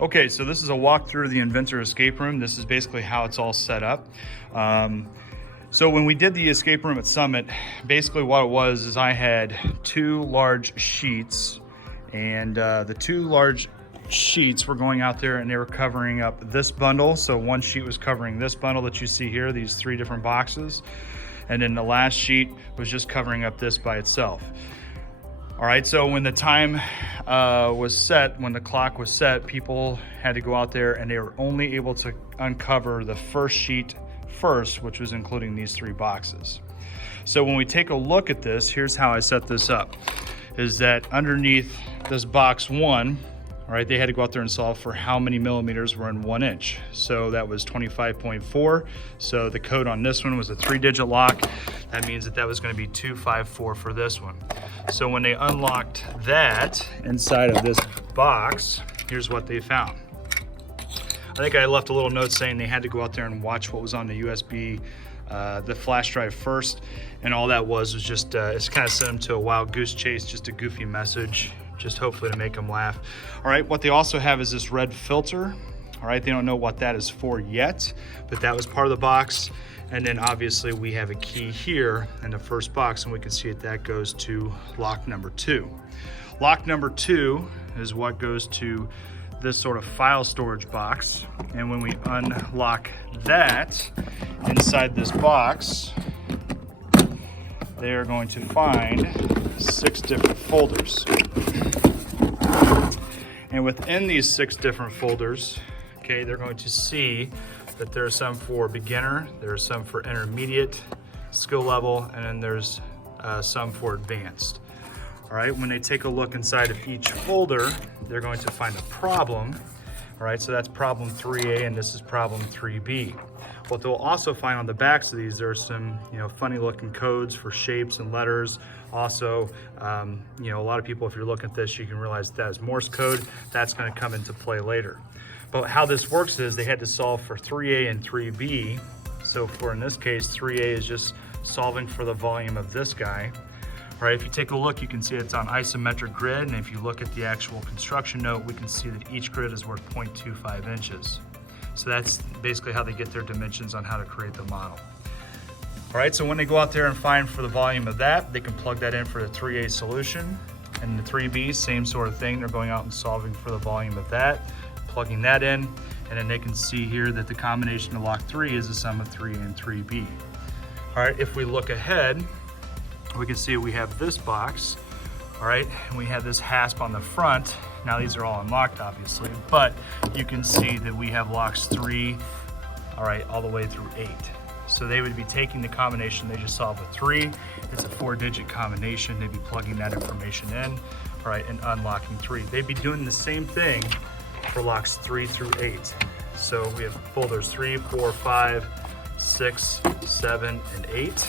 Okay, so this is a walkthrough of the Inventor escape room. This is basically how it's all set up. So when we did the escape room at Summit, basically what it was is I had two large sheets, and the two large sheets were going out there and they were covering up this bundle. So one sheet was covering this bundle that you see here, these three different boxes. And then the last sheet was just covering up this by itself. All right, so when the time was set, when the clock was set, people had to go out there and they were only able to uncover the first sheet first, which was including these three boxes. So when we take a look at this, here's how I set this up, is that underneath this box 1, all right, they had to go out there and solve for how many millimeters were in 1 inch. So that was 25.4. So the code on this one was a 3-digit lock. That means that was going to be 254 for this one. So when they unlocked that inside of this box, here's what they found. I think I left a little note saying they had to go out there and watch what was on the USB, the flash drive first. And all that was just, it's kind of sent them to a wild goose chase, just a goofy message, just hopefully to make them laugh. All right, what they also have is this red filter. All right, they don't know what that is for yet, but that was part of the box. And then obviously we have a key here in the first box, and we can see that goes to lock number 2. Lock number 2 is what goes to this sort of file storage box. And when we unlock that inside this box, they are going to find 6 different folders. And within these 6 different folders, okay, they're going to see that there are some for beginner, there are some for intermediate skill level, and then there's some for advanced. All right, when they take a look inside of each folder, they're going to find a problem. All right, so that's problem 3A and this is problem 3B. What they'll also find on the backs of these, there are some, funny looking codes for shapes and letters. Also, a lot of people, if you're looking at this, you can realize that is Morse code. That's going to come into play later. But how this works is they had to solve for 3A and 3B. So in this case, 3A is just solving for the volume of this guy. All right, if you take a look, you can see it's on isometric grid. And if you look at the actual construction note, we can see that each grid is worth 0.25 inches. So that's basically how they get their dimensions on how to create the model. All right, so when they go out there and find for the volume of that, they can plug that in for the 3A solution. And the 3B, same sort of thing. They're going out and solving for the volume of that, plugging that in, and then they can see here that the combination of lock 3 is the sum of 3A and 3B. All right, if we look ahead, we can see we have this box, all right, and we have this hasp on the front. Now these are all unlocked, obviously, but you can see that we have locks 3, all right, all the way through 8. So they would be taking the combination they just solved with 3. It's a 4-digit combination. They'd be plugging that information in, all right, and unlocking 3. They'd be doing the same thing for locks 3 through 8. So we have folders 3, 4, 5, 6, 7, and 8.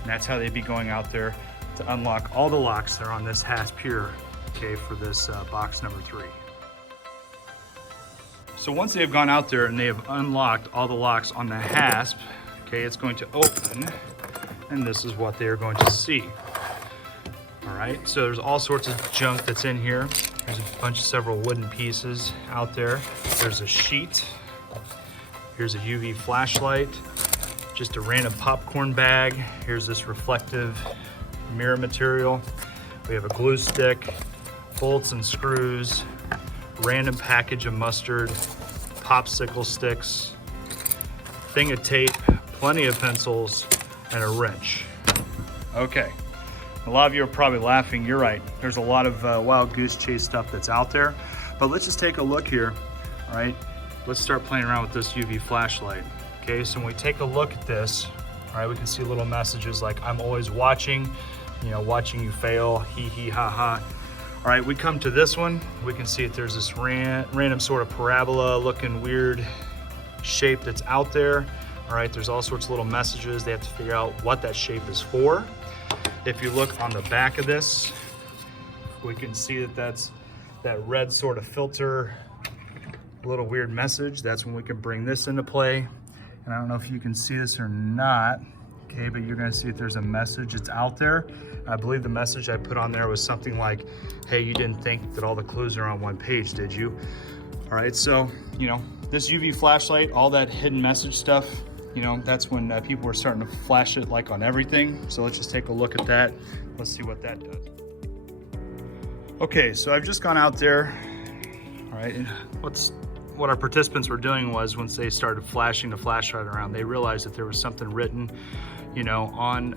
And that's how they'd be going out there to unlock all the locks that are on this hasp here, okay, for this box number 3. So once they have gone out there and they have unlocked all the locks on the hasp, okay, it's going to open, and this is what they are going to see. All right, so there's all sorts of junk that's in here. There's a bunch of several wooden pieces out there. There's a sheet. Here's a UV flashlight. Just a random popcorn bag. Here's this reflective mirror material. We have a glue stick, bolts and screws, random package of mustard, popsicle sticks, thing of tape, plenty of pencils, and a wrench. Okay, a lot of you are probably laughing. You're right. There's a lot of wild goose chase stuff that's out there, but let's just take a look here. All right, let's start playing around with this UV flashlight. Okay, so when we take a look at this, all right, we can see little messages like, I'm always watching, watching you fail, hee hee ha ha. All right, we come to this one, we can see that there's this random sort of parabola looking weird shape that's out there. All right, there's all sorts of little messages. They have to figure out what that shape is for. If you look on the back of this, we can see that that's that red sort of filter, little weird message. That's when we can bring this into play. And I don't know if you can see this or not. Okay, but you're gonna see if there's a message that's out there. I believe the message I put on there was something like, hey, you didn't think that all the clues are on one page, did you? All right, so, you know, this UV flashlight, all that hidden message stuff, you know, that's when people were starting to flash it like on everything. So let's just take a look at that. Let's see what that does. Okay, so I've just gone out there, all right, and what our participants were doing was once they started flashing the flashlight around, they realized that there was something written, you know, on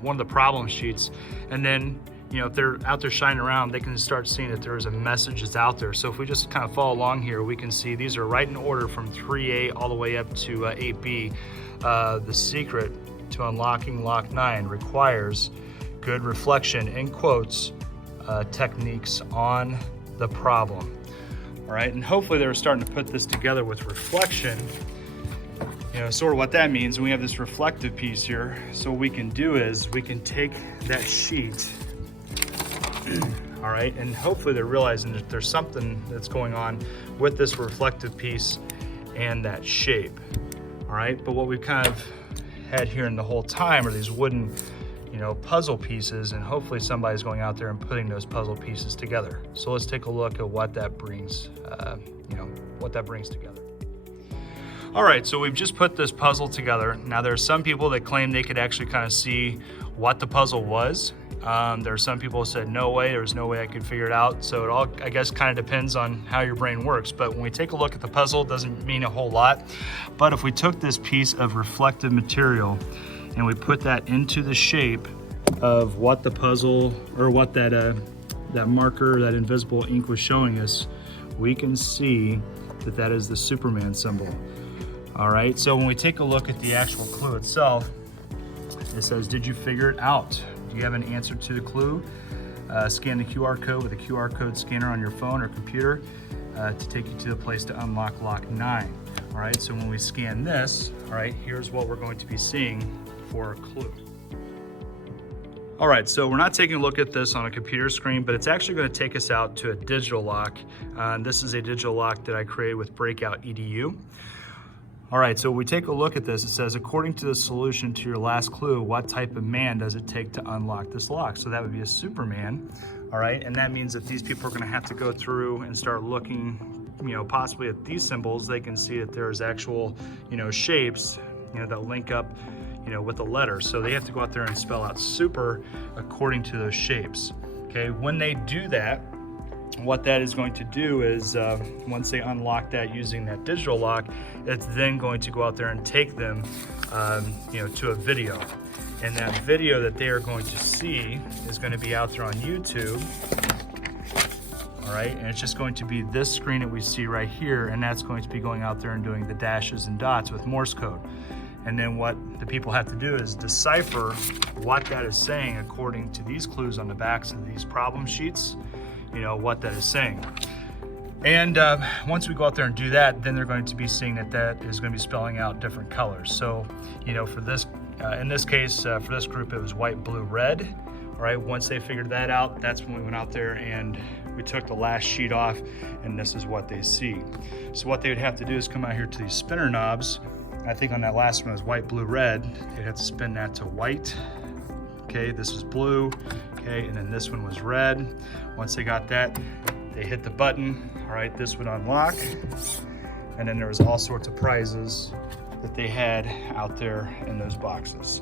one of the problem sheets. And then, you know, if they're out there shining around, they can start seeing that there is a message that's out there. So if we just kind of follow along here, we can see these are right in order from 3A all the way up to 8B. The secret to unlocking lock 9 requires good reflection, in quotes, techniques on the problem. All right, and hopefully they were starting to put this together with reflection. You know, sort of what that means, we have this reflective piece here. So what we can do is we can take that sheet, all right, and hopefully they're realizing that there's something that's going on with this reflective piece and that shape, all right? But what we've kind of had here in the whole time are these wooden, you know, puzzle pieces, and hopefully somebody's going out there and putting those puzzle pieces together. So let's take a look at what that brings, you know, what that brings together. All right, so we've just put this puzzle together. Now there are some people that claim they could actually kind of see what the puzzle was. There are some people who said, no way, there's no way I could figure it out. So it all, I guess, kind of depends on how your brain works. But when we take a look at the puzzle, it doesn't mean a whole lot. But if we took this piece of reflective material and we put that into the shape of what the puzzle, or what that marker, that invisible ink was showing us, we can see that that is the Superman symbol. All right, so when we take a look at the actual clue itself, it says, did you figure it out? Do you have an answer to the clue? Scan the QR code with a QR code scanner on your phone or computer to take you to the place to unlock lock 9. All right, so when we scan this, all right, here's what we're going to be seeing for a clue. All right, so we're not taking a look at this on a computer screen, but it's actually going to take us out to a digital lock. This is a digital lock that I created with Breakout EDU. All right, so when we take a look at this, it says, according to the solution to your last clue, what type of man does it take to unlock this lock? So that would be a Superman, all right? And that means that these people are gonna have to go through and start looking, you know, possibly at these symbols. They can see that there's actual, you know, shapes, you know, that link up, you know, with the letters. So they have to go out there and spell out super according to those shapes, okay? When they do that, what that is going to do is once they unlock that using that digital lock, it's then going to go out there and take them you know, to a video. And that video that they are going to see is going to be out there on YouTube. All right, and it's just going to be this screen that we see right here, and that's going to be going out there and doing the dashes and dots with Morse code. And then what the people have to do is decipher what that is saying according to these clues on the backs of these problem sheets, you know, what that is saying. And once we go out there and do that, then they're going to be seeing that that is going to be spelling out different colors. So, you know, for this, in this case, for this group, it was white, blue, red. All right, once they figured that out, that's when we went out there and we took the last sheet off, and this is what they see. So what they would have to do is come out here to these spinner knobs. I think on that last one was white, blue, red. They'd have to spin that to white. Okay, this is blue. Okay, and then this one was red. Once they got that, they hit the button. All right, this would unlock. And then there was all sorts of prizes that they had out there in those boxes.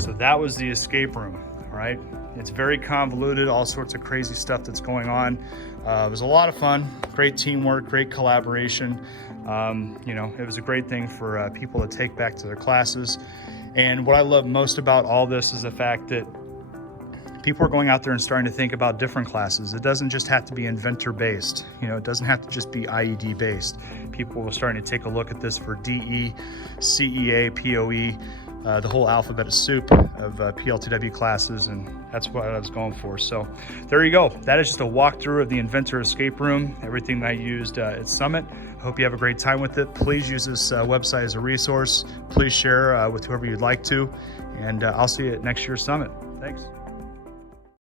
So that was the escape room, all right? It's very convoluted, all sorts of crazy stuff that's going on. It was a lot of fun, great teamwork, great collaboration. You know, it was a great thing for people to take back to their classes. And what I love most about all this is the fact that people are going out there and starting to think about different classes. It doesn't just have to be Inventor based. You know, it doesn't have to just be IED based. People were starting to take a look at this for DE, CEA, POE, the whole alphabet of soup of PLTW classes, and that's what I was going for. So there you go. That is just a walkthrough of the Inventor escape room, everything I used at Summit. I hope you have a great time with it. Please use this website as a resource. Please share with whoever you'd like to, and I'll see you at next year's Summit. Thanks.